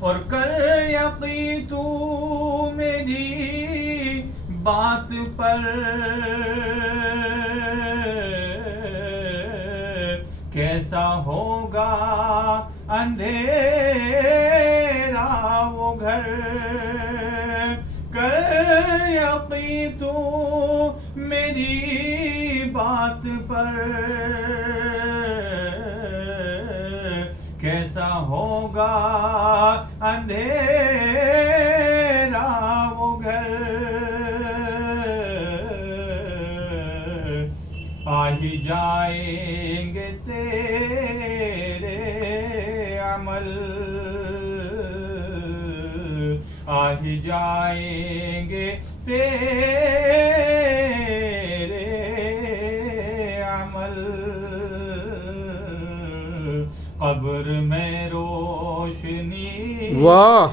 اور کر یقین تو میری بات پر، کیسا ہوگا اندھیرا وہ گھر، کر یقین تو میری بات پر، کیسا ہوگا اندھیرا وہ گھر، آ ہی جائیں گے تیرے عمل، آ ہی جائیں گے تیرے عمل، قبر میں روشنی واہ